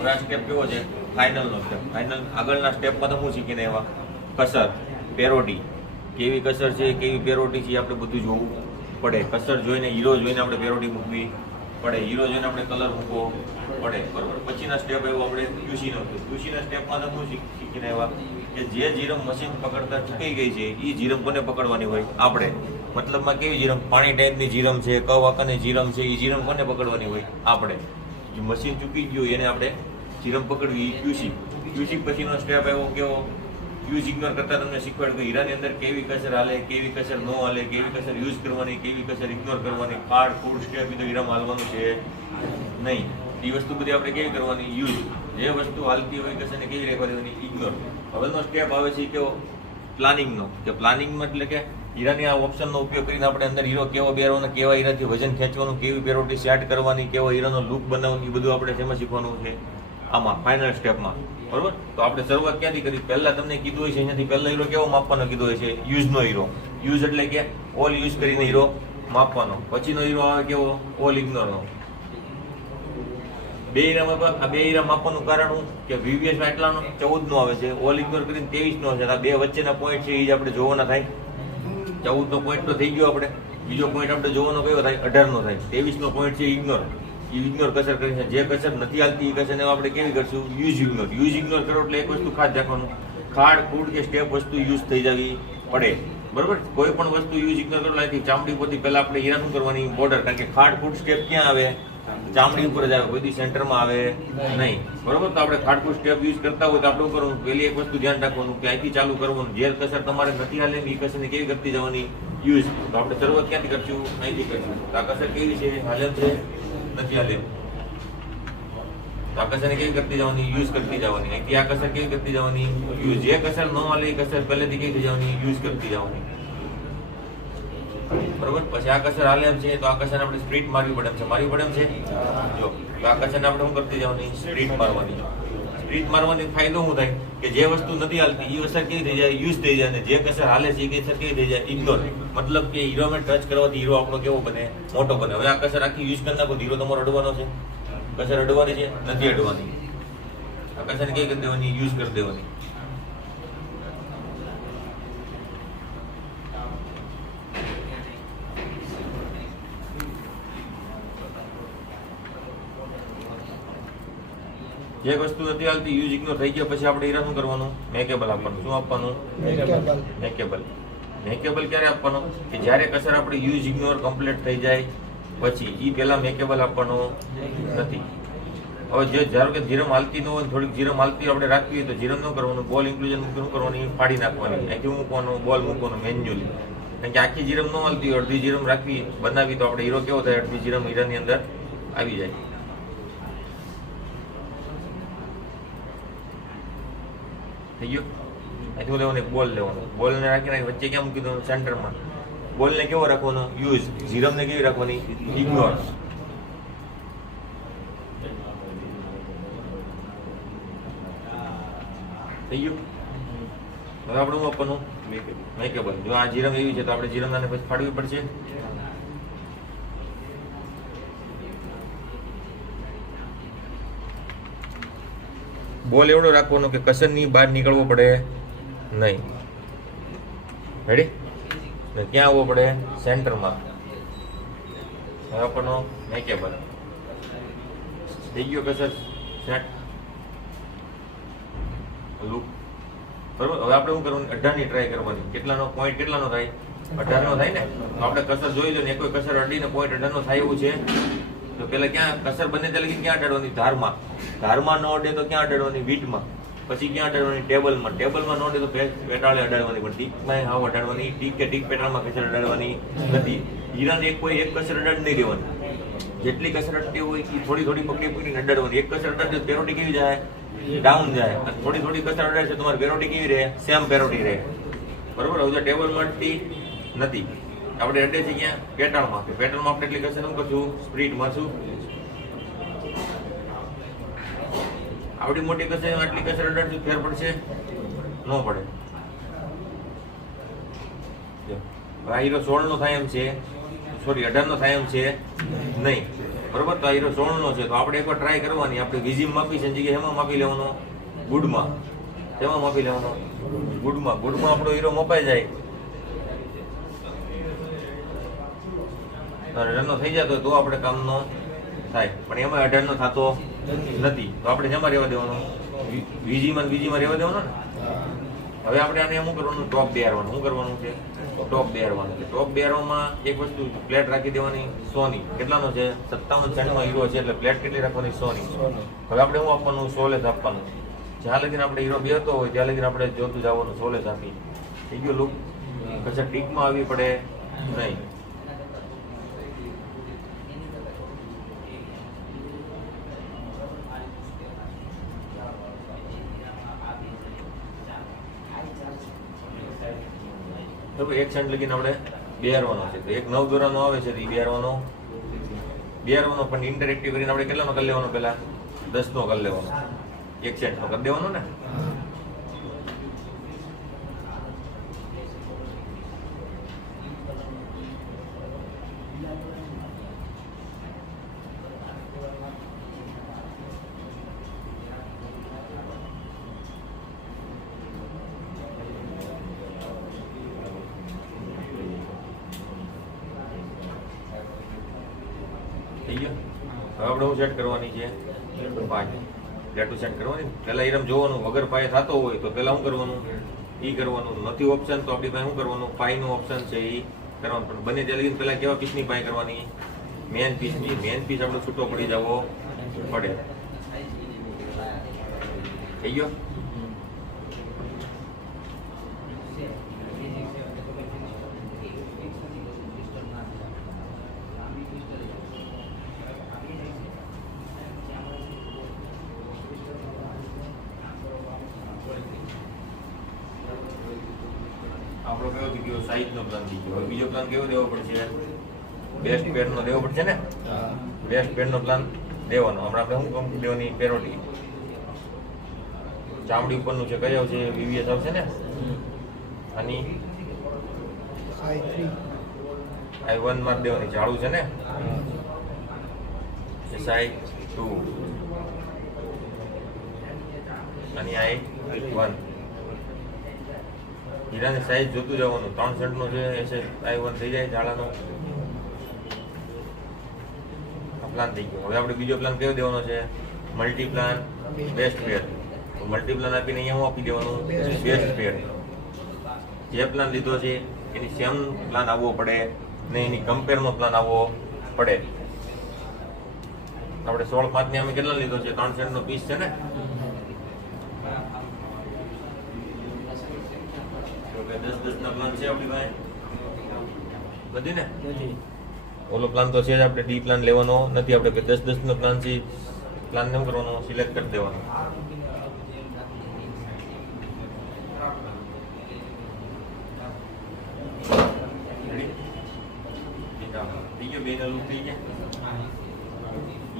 હવે આ સ્ટેપ કેવો છે? ફાઇનલનો સ્ટેપ ફાઇનલ આગળના સ્ટેપમાં તો હું શીખીને એવા. કસર, પેરોટી. કેવી કસર છે, કેવી પેરોટી છે આપણે બધું જોવું પડે. કસર જોઈને, હીરો જોઈને આપણે પેરોટી મૂકવી પડે. હીરો જોઈને આપણે કલર મૂકવો પડે. બરોબર. પછીના સ્ટેપ એવો આપણે ક્યુસીનો ક્યુસીના સ્ટેપમાં તો હું શીખ- શીખીને એવા કે જે જીરમ મશીન પકડતા ચૂકી ગઈ છે એ જીરમ કોને પકડવાની હોય? આપણે. મતલબમાં કેવી જીરમ? પાણી ટાઈપની જીરમ છે કવ આકારની જીરમ છે એ જીરમ કોને પકડવાની હોય? આપણે. જે મશીન ચૂકી ગયું એને આપણે જીરમ પકડવી એ ક્યુસી પછીનો સ્ટેપ એવો કેવો? યુઝ ઇગ્નોર કરતા તમને શીખવાડ કે હીરાની અંદર કેવી કસર હાલે, કેવી કસર ન હાલે, કેવી કસર યુઝ કરવાની, કેવી કસર ઇગ્નોર કરવાની કાર્ડ ફૂડ સ્ટેપ તો હીરામાં હાલવાનું છે નહીં. એ વસ્તુ બધી આપણે કેવી કરવાની? યુઝ જે વસ્તુ હાલતી હોય કસરને કેવી રહેવા દેવાની ઇગ્નોર હવેનો સ્ટેપ આવે છે કેવો? પ્લાનિંગનો. કે પ્લાનિંગમાં એટલે કે હીરાની આ ઓપ્શનનો ઉપયોગ કરીને આપણે અંદર હીરો કેવો બેરવાનો કેવા હીરાથી વજન ખેંચવાનું, કેવી પેરોટી સેટ કરવાની, કેવો હીરાનો લુક બનાવવાનું, એ બધું આપણે શેમાં શીખવાનું છે? આમાં ફાઇનલ સ્ટેપમાં બરોબર? તો આપણે શરૂઆત ક્યાંથી કરી? પહેલા તમને કીધું હોય છે, અહીંયાથી પહેલા હીરો કેવો? માપવાનો કીધો હોય છે. યુઝનો હીરો યુઝ એટલે કે ઓલ યુઝ કરીને હીરો માપવાનો. પછીનો હીરો આવે કેવો? ઓલ ઇગ્નોરનો બે હીરા આ બે હીરા માપવાનું કારણ શું? કે વીવીએસ એટલાનો ચૌદ નો આવે છે. ઓલ ઇગ્નોર કરીને ત્રેવીસ નો છે આ બે વચ્ચેના પોઈન્ટ છે, એ જ આપણે જોવાના થાય. ચૌદ નો પોઈન્ટ તો થઈ ગયો આપણે. બીજો પોઈન્ટ આપણે જોવાનો કયો થાય? અઢાર નો થાય. ત્રેવીસ નો પોઈન્ટ છે ઇગ્નોર ઇગ્નોર કસર કરી છે. જે કસર નથી આવતી, એ કસરને આપણે કેવી કરશું? યુઝ ઇગ્નોર યુઝ ઇગ્નોર કરો એટલે એક વસ્તુ ખાસ રાખવાનું. ખાડ ફૂડ કે સ્ટેપ વસ્તુ યુઝ થઈ જવી પડે. બરોબર? કોઈ પણ વસ્તુ યુઝ ઇગ્નોર કરો. એટલે ચામડી ઉપરથી પહેલા આપણે હીરા શું કરવાની બોર્ડર કારણ કે ખાડ ફૂડ સ્ટેપ ક્યાં આવે? ચામડી ઉપર જ આવે. કોઈ દી સેન્ટરમાં આવે નહીં. બરોબર? તો આપણે ખાટફૂટ સ્ટેપ યુઝ કરતા હોય તો આપણે શું કરવાનું? પેલી એક વસ્તુ ધ્યાન રાખવાનું કે અહીંથી ચાલુ કરવાનું. જે કસર તમારે નથી હાલે એ કસરને કેવી કરતી જવાની? યુઝ તો આપણે શરૂઆત ક્યાંથી કરશું? અહીંથી કરશું. તો આ કસર કેવી છે? હાલત છે? નથી હાલે. કરતી જવાની? યુઝ કરતી જવાની. અહીંથી આ કસર કરતી જવાની? જે કસર ન હાલે એ કસર પહેલેથી કેવી જવાની? યુઝ કરતી જવાની. બરોબર? પછી આ કસર હાલે છે, તો આ આપણે સ્પ્રીટ મારવી પડે એમ છે. મારવી પડે એમ છે? જો. તો આપણે શું કરતી જવાની? સ્પ્રીટ મારવાની. સ્પ્રીટ મારવાની ફાયદો શું થાય? કે જે વસ્તુ નથી હાલતી એ અસર કેવી થઈ જાય? યુઝ થઈ જાય જે કસર હાલે છે એ અસર કેવી થઈ જાય? ઇગ્નોર મતલબ કે હીરોને ટચ કરવાથી હીરો આપણો કેવો બને? મોટો બને. હવે આ કસર આખી યુઝ કરી નાખો હીરો તમારો અડવાનો છે. કસર અડવાની છે, નથી અડવાની. આ કસર કઈ કરી દેવાની યુઝ કરી દેવાની. જે વસ્તુ નથી હાલતી યુઝ ઇગ્નોર થઈ ગયા પછી આપણે હીરા શું કરવાનું? મેકેબલ આપવાનું. શું આપવાનું? મેકેબલ. મેકેબલ મેકેબલ ક્યારે આપવાનો? કે જ્યારે કસર આપણે યુઝ ઇગ્નોર કમ્પ્લીટ થઈ જાય પછી એ પહેલા મેકેબલ આપવાનો નથી. હવે જે ધારો કે જીરમ હાલતી ન હોય થોડીક જીરમ હાલતી આપણે રાખવી તો જીરમ ન કરવાનું બોલ ઇન્ક્લુઝન શું કરવાની? ફાડી નાખવાની. અહીંથી મૂકવાનું બોલ મૂકવાનું મેન્યુઅલી કારણ કે આખી જીરમ ન હાલતી હોય અડધી જીરમ રાખવી બનાવી તો આપણે હીરો કેવો થાય? અડધી જીરમ હીરાની અંદર આવી જાય. થઈ ગયો? અહીંથી હું લેવાનું એક બોલ લેવાનો? બોલને રાખીને વચ્ચે કેમ કીધું સેન્ટરમાં? બોલને કેવો રાખવાનો? યુઝ. ઝીરમને કેવી રાખવાની? ઇગ્નોર થઈ ગયું? હવે આપણે શું આપવાનું મેકેબલ જો આ જીરમ એવી છે તો આપણે જીરમ પછી ફાડવી પડશે. બોલ એવડો રાખવાનો કે કસરની બહાર નીકળવો પડે? નહીં. રેડી ને ક્યાં આવવો પડે? સેન્ટરમાં. આપણનો મેકેબલ થઈ ગયો કસર? સેટ. બરોબર? હવે આપણે શું કરવાનું? અઢારની ટ્રાય કરવાની. કેટલાનો પોઈન્ટ કેટલાનો થાય? અઢારનો થાય ને? તો આપણે કસર જોઈ લો ને કોઈ કસર અડીને પોઈન્ટ અઢારનો થાય એવું છે. તો પેલા ક્યાં કસર બને ત્યાં લગી ક્યાં અટાડવાની? ધારમાં. ધારમાં ન અડે તો ક્યાં અડાડવાની વીટમાં. પછી ક્યાં અટાડવાની? ટેબલમાં. ટેબલમાં ન અડે તો પેટાળે અડાડવાની પણ ટીકમાં હાવ અડાડવાની ટીક કે ટીક પેટાળમાં કસર અડાડવાની નથી. હીરાને એક કોઈ એક કસર અડાડ નહીં દેવાની. જેટલી કસર અડતી હોય એ થોડી થોડી પકડી પકડીને અડાડવાની. એક કસર અડાડે તો પેરોટી કેવી જાય? ડાઉન જાય. થોડી થોડી કસર અડાડે છે તમારી પેરોટી કેવી રહે? સેમ પેરોટી રહે. બરોબર? હવે ટેબલમાં નથી. આપણે અડે છે ક્યાં? પેટાળમાં. તો માં આપણે એટલી કસર શું કરશું. સ્પ્રીટમાં શું? આવડી મોટી આટલી કસર અડાડશું ફેર પડશે? ન પડે. જો, હવે હીરો સોળ નો થાય એમ છે. સોરી અઢાર નો થાય એમ છે. નહીં. બરોબર? તો આ હીરો સોળનો છે. તો આપણે એકવાર ટ્રાય કરવાની. આપણે વિઝીમ માપી છે જગ્યાએ એમાં માપી લેવાનો? ગુડમાં. તેમાં માપી લેવાનો? ગુડમાં. ગુડમાં આપણો હીરો મપાઈ જાય. અઢારનો થઈ જતો તો આપણે કામનો થાય. પણ એમાં અઢારનો થતો નથી. તો આપણે શેમાં રહેવા દેવાનું? વીજીમાં વીજીમાં રહેવા દેવાનો ને? હવે આપણે આને શું કરવાનું? ટોપ બેરવાનું શું કરવાનું છે? ટોપ બેરવાનું છે ટોપ બેરવામાં એક વસ્તુ પ્લેટ રાખી દેવાની સોની. કેટલાનો છે? સત્તાવન સાઈડમાં હીરો છે એટલે પ્લેટ કેટલી રાખવાની? સોની. હવે આપણે શું આપવાનું? સોલેસ આપવાનું. જ્યાં લગીને આપણે હીરો બેહતો હોય ત્યાં લગીને આપણે જોતું જવાનું સોલેસ આપી થઈ ગયું લુક? પછી ટીકમાં આવી પડે નહીં. એક સેન્ટ લગીને આપણે બેરવાનો છે. તો એક નવ દોરાનો આવે છે તો એ બેરવાનો બેરવાનો પણ ઇન્ટરેક્ટિવ કરીને આપણે કેટલાનો કરી લેવાનો દસ નો કરી લેવાનો. એક સેન્ટ નો કરી દેવાનો ને થઈ ગયો હવે આપણે શું સેટ કરવાની છે પાંચ સેટ કરવાની. પહેલા ઈરમ જોવાનું, વગર પાયે થતો હોય તો પહેલા શું કરવાનું? ઈ કરવાનું. નથી ઓપ્શન તો આપણી પાસે શું કરવાનું? પાયનું ઓપ્શન છે એ કરવાનું. પણ બને ત્યાં લગીને પહેલા કેવા પીસની પાય કરવાની? મેન પીસની મેન પીસ આપણે છૂટો પડી જવો. પડે થઈ ગયો આપણો કયો ગયો પ્લાન થઈ ગયો બીજો પ્લાન કેવો દેવો પડશે બેસ્ટ પેડનો દેવો પડશે ને? બેસ્ટ પેડનો પ્લાન દેવાનો. હમણાં આપણે શું કંપની દેવાની પેરોટી ચામડી ઉપરનું છે કઈ આવશે? વીવીએસ આવશે ને? અને આઈ વનમાં દેવાની ચાલુ છે ને? એસઆઈ ટુ અને આઈ વન હીરાની સાઈઝ જોતું જવાનું ત્રણ સેન્ટનો છે એસે આઈ વન થઈ જાય ઝાડાનો. આ પ્લાન થઈ ગયો. હવે આપણે બીજો પ્લાન કયો દેવાનો છે? મલ્ટી પ્લાન બેસ્ટ પેર તો મલ્ટી પ્લાન આપીને અહીંયા હું આપી દેવાનું? બેસ્ટ પેર જે પ્લાન લીધો છે એની સેમ પ્લાન આવવો પડે ને એની કમ્પેરનો પ્લાન આવવો પડે. આપણે સોળ પાંચની અમે કેટલા લીધો છે? ત્રણ સેન્ટનો પીસ છે ને? દસ દસ ના પ્લાન છે આપણી ભાઈ બધી ને? ઓલો પ્લાન તો છે જ આપણે ડી પ્લાન લેવાનો. નથી આપણે કે દસ દસ નો પ્લાન છે પ્લાન નેમ કરવાનો? સિલેક્ટ કરી દેવાનો? થઈ ગયો બે ના થઈ ગયા.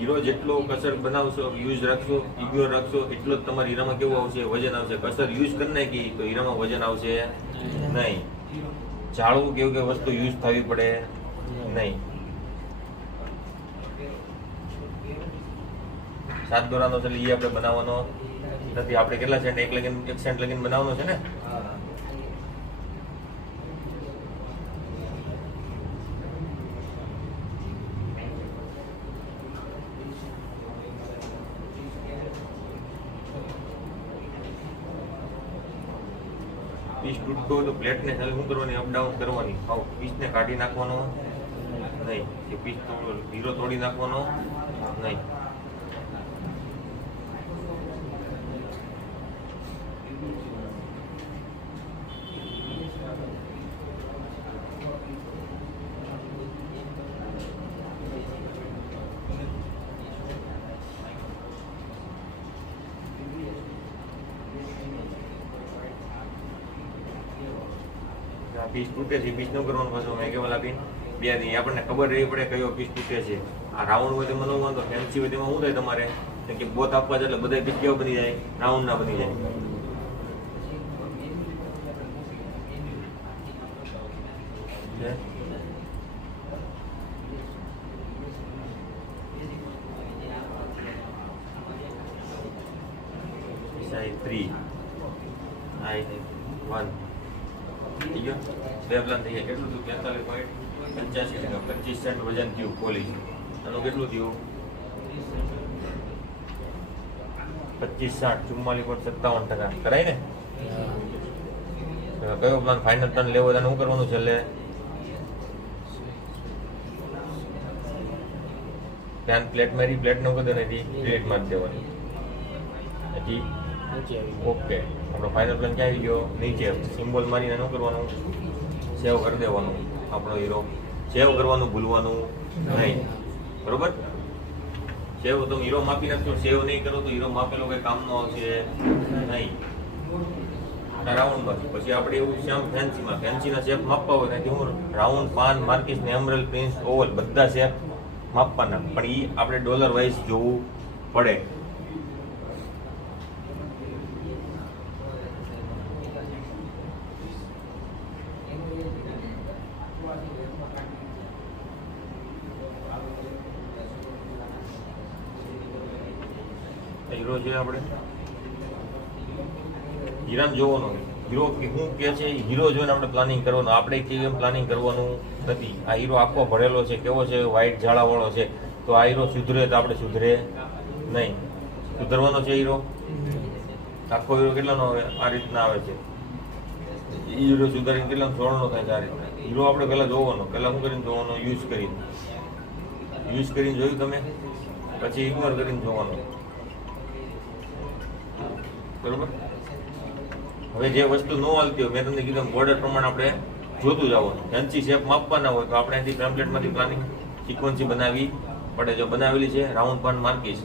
હીરો જેટલો કસર બનાવશો, યુઝ રાખશો ઇગ્યોર રાખશો, એટલો જ તમારા હીરામાં કેવું આવશે? વજન આવશે. કસર યુઝ કરી નાખી તો હીરામાં વજન આવશે નહીં. જાળવું કેવું કે વસ્તુ યુઝ થવી પડે નહીં. સાત દોરાનો છે એ આપણે બનાવવાનો નથી. આપણે કેટલા સેન્ટ? એક લગીન એક સેન્ટ લગીન બનાવવાનો છે ને પીસ તૂટતો હોય તો પ્લેટને ચાલે શું કરવાની? અપડાઉન કરવાની. આવું પીસને કાઢી નાખવાનો. નહીં. એ પીસ હીરો તોડી નાખવાનો. નહીં. પીસ તૂટે છે પીસ ન કરવાનું પાછો મેં કે ઓલા બે નહીં આપણને ખબર રહેવી પડે કયો પીસ તૂટે છે. આ રાઉન્ડ હોય મને ન વાંધો ફેન્સી હોય તેમાં શું થાય તમારે? કે બોત આપવા છે એટલે બધા પીસ બની જાય? રાઉન્ડ ના બની જાય. છે થ્રી આઈ વન થઈ ગયો. બે પ્લાન થઈ ગયા. કેટલું થયું? બેતાલીસ પોઈન્ટ પંચ્યાસી ટકા. પચીસ સેન્ટ વજન થયું કોલી એનું કેટલું થયું? પચીસ સાઠ ચુમ્માલીસ પોઈન્ટ સત્તાવન ટકા. કરાય ને? કયો પ્લાન ફાઇનલ પ્લાન લેવો એને શું કરવાનું છે એટલે ધ્યાન પ્લેટ મારી પ્લેટ નો કદર નથી ડિલીટ મારી દેવાની. ઓકે આપણો ફાઇનલ પ્લાન ક્યાં આવી ગયો, નીચે સિમ્બોલ મારીને શું કરવાનું સેવ કરી દેવાનું, આપણો હીરો સેવ કરવાનું ભૂલવાનું નહીં. બરોબર? સેવ તમે હીરો માપી નાખશો સેવ નહીં કરો તો હીરો માપેલો કંઈ કામનો આવશે. નહીં. રાઉન્ડમાંથી. પછી આપણે એવું સેમ ફેન્સીમાં, ફેન્સીના શેપ માપવા હોય ને હું રાઉન્ડ પાન માર્કિસ ને એમરલ પ્રિન્સ ઓવલ બધા શેપ માપવાના. પણ એ આપણે ડોલર વાઇઝ જોવું પડે. હીરો છે આપણે. હીરાને જોવાનો હીરો શું કે છે હીરો જોઈને આપણે પ્લાનિંગ કરવાનું. આપણે કેવી એમ પ્લાનિંગ કરવાનું નથી. આ હીરો આખો ભરેલો છે, કેવો છે વ્હાઈટ ઝાડાવાળો છે. તો આ હીરો સુધરે તો આપણે સુધરે નહીં. સુધરવાનો છે હીરો? આખો હીરો કેટલાનો આવે? આ રીતના આવે છે. હીરો સુધારીને કેટલાનો? સોળનો થાય છે આ રીતના. હીરો આપણે પહેલાં જોવાનો. પહેલાં શું કરીને જોવાનો? યુઝ કરીને. યુઝ કરીને જોયું તમે? પછી ઇગ્નોર કરીને જોવાનું. બરોબર? હવે જે વસ્તુ ન હાલતી હોય, મેં તમને કીધું બોર્ડર પ્રમાણે આપણે જોતું જવાનું ફેન્સી શેપ માપવાના હોય, તો આપણે એની પેમ્પલેટમાંથી પ્લાનિંગ સિક્વન્સી બનાવી પડે જો બનાવેલી છે રાઉન્ડ પાન માર્કીસ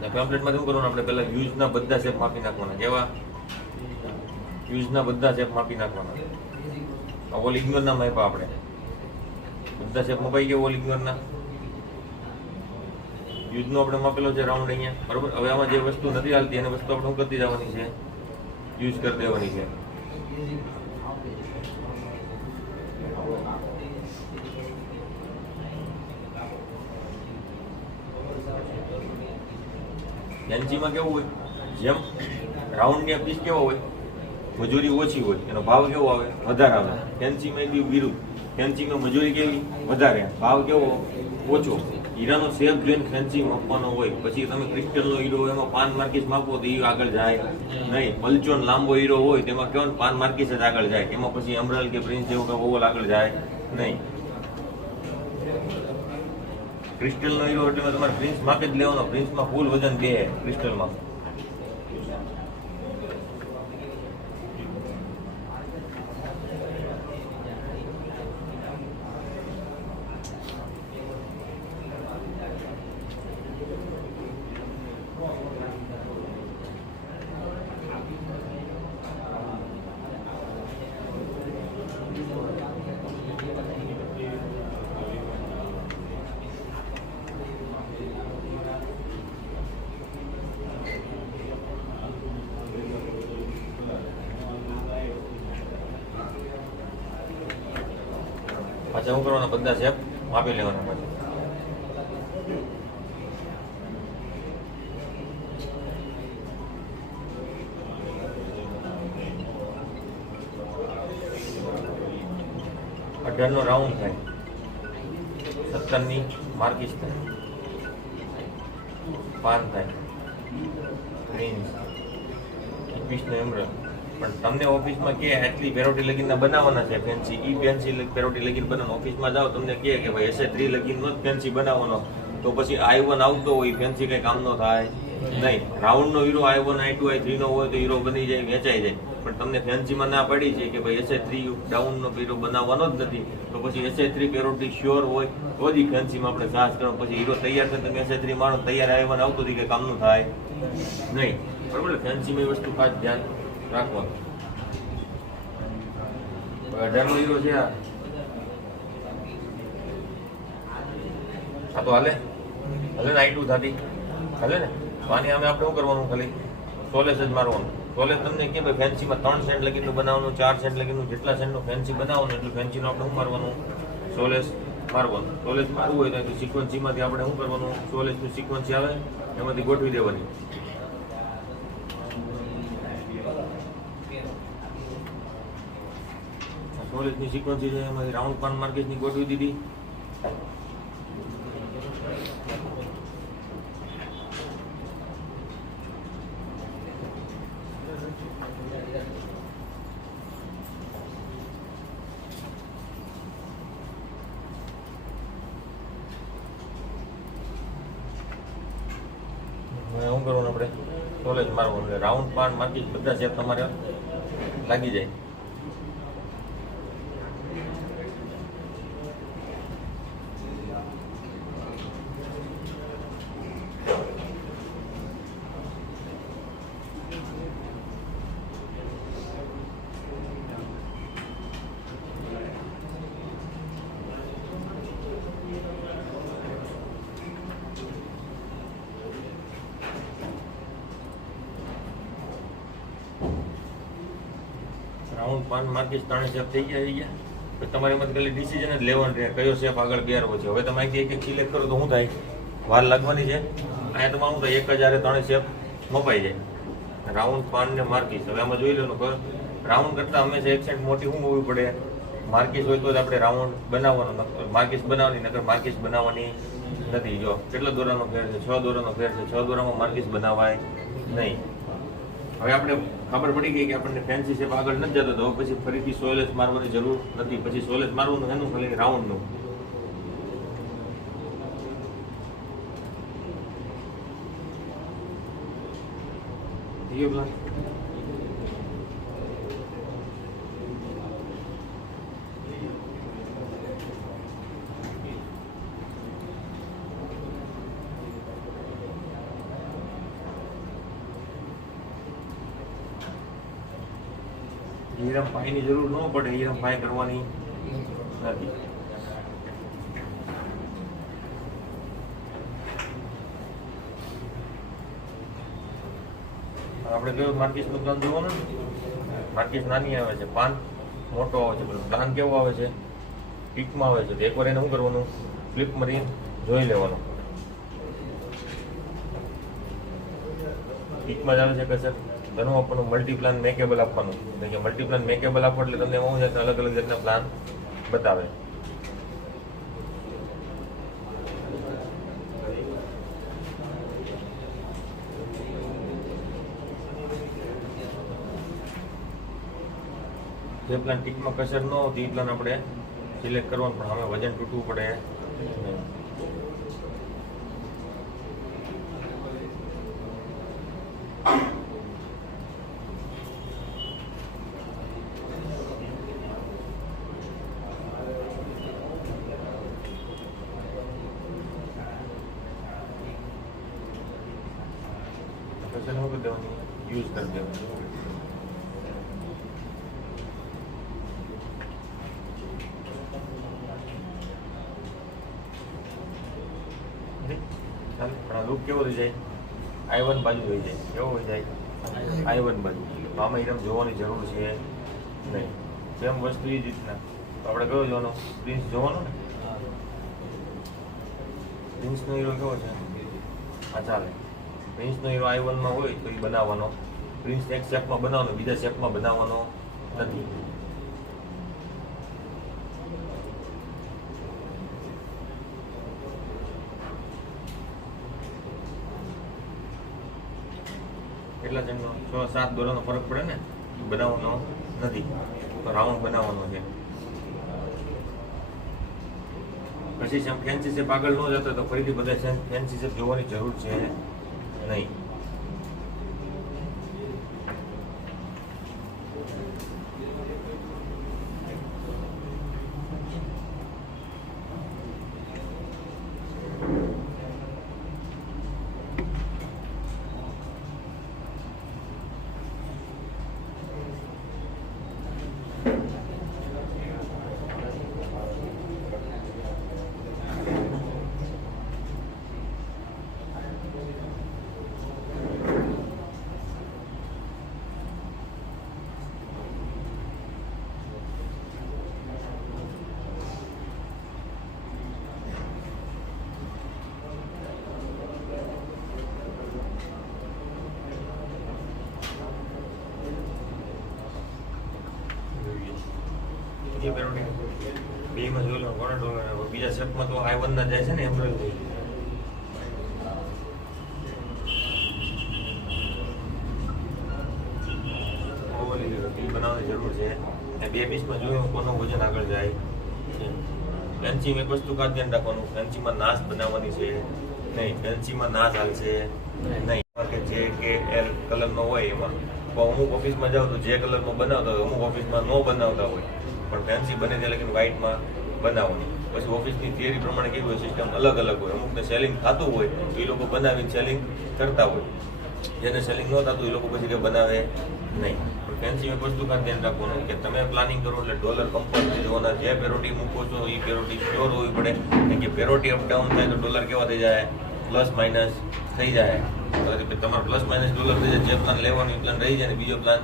ને પેમ્પલેટમાં શું કરવાનું? આપણે પહેલાં યુઝના બધા શેપ માપી નાખવાના. કેવા? યુઝના બધા શેપ માપી નાખવાના. ઓલ ઇગ્નોરના માપ્યા આપણે. બધા શેપ મપાઈ ગયા ઓલ ઇગ્નોરના યુઝનો આપણે માપેલો છે રાઉન્ડ અહીંયા, બરોબર? હવે આમાં જે વસ્તુ નથી હાલતી, એને વસ્તુ આપણે કરતી જવાની છે. યુઝ કરી દેવાની છે. એનજીમાં કેવું હોય? જેમ રાઉન્ડની પીસ કેવો હોય? મજૂરી ઓછી હોય, એનો ભાવ કેવો આવે? વધારે આવે. ફેન્સીમાં બી વિરુદ્ધ. ફેન્સીમાં મજૂરી કેવી વધારે. ભાવ કેવો? ઓછો. હીરાનો શેપ જોઈને ફેન્સી માપવાનો હોય પછી તમે ક્રિસ્ટલનો હીરો હોય એમાં પાન માર્કિસ માપો તો એ આગળ જાય. નહીં પલચોન લાંબો હીરો હોય તેમાં કેવો ને પાન માર્કિસ જ આગળ જાય. એમાં પછી અમરાલ કે પ્રિન્સ જેવું કે ઓવલ આગળ જાય. નહીં. ક્રિસ્ટલનો હીરો એટલે તમારે પ્રિન્સ જ લેવાનો. પ્રિન્સમાં ફૂલ વજન બે ક્રિસ્ટલમાં પાછા શું કરવાના બધા શેપ માપી લેવાના પાછા. અઢારનો રાઉન્ડ થાય. સત્તરની માર્કિસ થાય. પાન થાય. ગ્રીન્સ એકવીસનો એમરલ. પણ તમને ઓફિસમાં કે આટલી પેરોટી લગીનના બનાવવાના છે? ફેન્સી, ઈ ફેન્સી પેરોટી લગીન બનાવવાનો. ઓફિસમાં જાઓ, તમને કહે કે ભાઈ એસે થ્રી લગીનનો જ ફેન્સી બનાવવાનો. તો પછી આઈ વન આવતો હોય, ફેન્સી કંઈ કામનો થાય? નહીં. રાઉન્ડનો hero I one, I two, I થ્રીનો હોય તો હીરો બની જાય, વેચાઈ જાય. પણ તમને ફેન્સીમાં ના પડી છે કે ભાઈ એસે થ્રી ડાઉનનો હીરો બનાવવાનો જ નથી. તો પછી એસે થ્રી પેરોટી શ્યોર હોય, તો જ ફેન્સીમાં આપણે સાહસ કરો પછી હીરો તૈયાર થાય તમે એસે થ્રી માણો, તૈયાર આઈ વન આવતું હતી કે કામનું થાય. નહીં. બરાબર? ફેન્સીમાં વસ્તુ ખાસ ધ્યાન રાખવાનું. અઢારનો હીરો છે આ. આ તો હાલે. હાલે ને આઈ ટુ થતી હાલે ને? પાણી આની આપણે શું કરવાનું ખાલી? સોલેસ જ મારવાનું. સોલેસ તમને કે ભાઈ ત્રણ સેન્ટ લગીનું બનાવવાનું, ચાર સેન્ટ લગીનું જેટલા સેન્ટનું ફેન્સી બનાવવાનું, એટલું ફેન્સીનું આપણે મારવાનું? સોલેસ મારવાનું. સોલેસ મારવું હોય તો સિક્વન્સીમાંથી આપણે શું કરવાનું? સોલેસનું સિક્વન્સી આવે, એમાંથી ગોઠવી દેવાની. સોલેજની સિક્વન્સી છે, એમાંથી રાઉન્ડ પાન માર્કેટની ગોઠવી દીધી. સોલેજ મારવાનું. રાઉન્ડ પાન માર્કેટ બધા શેપ તમારે લાગી જાય. રાઉન્ડ પાન માર્કેટ ત્રણે શેપ થઈ ગયા થઈ ગયા. તમારે એમાં ખાલી ડિસિઝન જ લેવાનું રહે કયો શેપ આગળ બેરવો છે? હવે તમે એક એક સિલેક્ટ કરો તો શું થાય? વાર લાગવાની છે. અહીંયા શું થાય? એક હજારે ત્રણે શેપ મપાઈ જાય. રાઉન્ડ પાન ને માર્કીસ. હવે આમાં જોઈ લો રાઉન્ડ કરતાં હંમેશા એક સેન્ટ મોટી શું હોવી પડે? માર્કીસ હોય તો જ આપણે રાઉન્ડ બનાવવાનો માર્કીસ બનાવવાની, નકર માર્કીસ બનાવવાની નથી. જો, કેટલા દોરાનો ફેર છે? છ દોરાનો ફેર છે. છ દોરામાં માર્કીસ બનાવાય નહીં. હવે આપણે ખબર પડી ગઈ કે આપણને ફેન્સી શેપ આગળ નથી જતો, તો પછી ફરીથી સોયલેસ મારવાની જરૂર નથી. પછી સોયલેસ મારવાનું એનું ખાલી રાઉન્ડનું થઈ ગયું પાઈની જરૂર ન પડે હીરમ ભાઈ કરવાની નથી. આપણે કયો માર્કેટનું પ્લાન જોવાનું ને માર્કેટ નાની આવે છે, પાન મોટો આવે છે પેલો પ્લાન કેવો આવે છે? પીકમાં આવે છે, તો એકવાર એને શું કરવાનું? ફ્લિપ મારી જોઈ લેવાનું. પીકમાં જ આવે છે કે સર? ઘણું આપણને મલ્ટીપ્લાન મેકેબલ આપવાનું. એટલે કે મલ્ટીપ્લાન મેકેબલ આપો એટલે તમને એમાં જાતના અલગ અલગ જાતના પ્લાન બતાવે. જે પ્લાન ટીકમાં કસર ન હોતી એ પ્લાન આપણે સિલેક્ટ કરવાનું, પણ હવે વજન તૂટવું પડે નહીં. કસર શું કરી દેવાની યુઝ કરી દેવાની ચાલ પણ આ લુક કેવો રહી જાય આઈ વન બાજુ રહી જાય. કેવો હોય જાય? આઈ વન બાજુ. તો આમાં એકદમ જોવાની જરૂર છે નહીં. સેમ વસ્તુ એ જ રીતના. તો આપણે કયો જોવાનો? પ્રિન્સ જોવાનો ને? પ્રિન્સનો હીરો કેવો છે? આ ચાલે. પ્રિન્સનો હીરો આઈ વનમાં હોય તો એ બનાવવાનો. પ્રિન્સ એક શેપમાં બનાવવાનો, બીજા શેપમાં બનાવવાનો નથી. કેટલા જણનો છ, સાત દોરાનો ફરક પડે ને બનાવવાનો નથી. તો રાઉન્ડ બનાવવાનો છે. પછી ફેન્સી શેપ આગળ ન જતો તો ફરીથી બધા ફેન્સી શેપ જોવાની જરૂર છે નહીં. જાય છે એક વસ્તુ ખાસ ધ્યાન રાખવાનું, ફેન્સીમાં નાશ બનાવવાની છે. નહીં, ફેન્સીમાં નાશ હાલશે નહીં કે જે કે એલ કલરનો હોય એમાં. અમુક ઓફિસમાં જાઓ તો જે કલરનો બનાવતા હોય, અમુક ઓફિસમાં ન બનાવતા હોય. પણ ફેન્સી બને ત્યાં લગીને વ્હાઇટમાં બનાવવાની. પછી ઓફિસની થિયરી પ્રમાણે કેવી હોય સિસ્ટમ અલગ અલગ હોય. અમુકને સેલિંગ થતું હોય, તો એ લોકો બનાવીને સેલિંગ કરતા હોય. જેને સેલિંગ ન થતું એ લોકો પછી કંઈ બનાવે નહીં. પણ ફેન્સી એક વસ્તુ ધ્યાન રાખવાનું કે તમે પ્લાનિંગ કરો એટલે ડોલર કમ્પલસરી જોવાના જે પેરોટી મૂકો છો એ પેરોટી શ્યોર હોવી પડે. કે પેરોટી અપડાઉન થાય તો ડોલર કેવા થઈ જાય? પ્લસ માઇનસ થઈ જાય. તમારે પ્લસ માઇનસ ડોલર થઈ જાય. જે પ્લાન લેવાનો, એ પ્લાન રહી જાય ને બીજો પ્લાન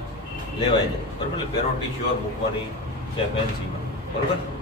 લેવાય જાય. બરાબર? એટલે પેરોટી શ્યોર મૂકવાની છે ફેન્સીમાં બરાબર